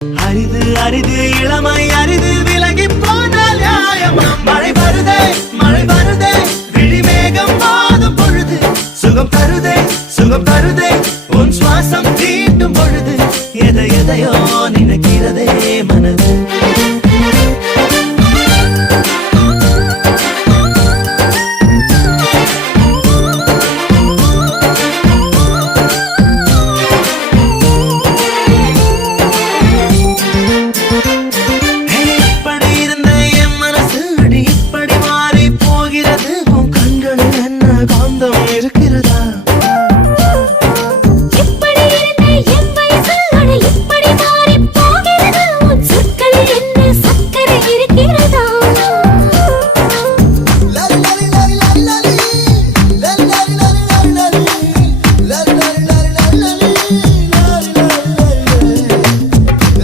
அரிது அரிது இளமை அரிது விலகி போனால் நியாயமா? மழை வருதே விழிமேகம் வாதும் பொழுது சுகம் தருதே உன் சுவாசம் தீட்டும் பொழுது எதையோ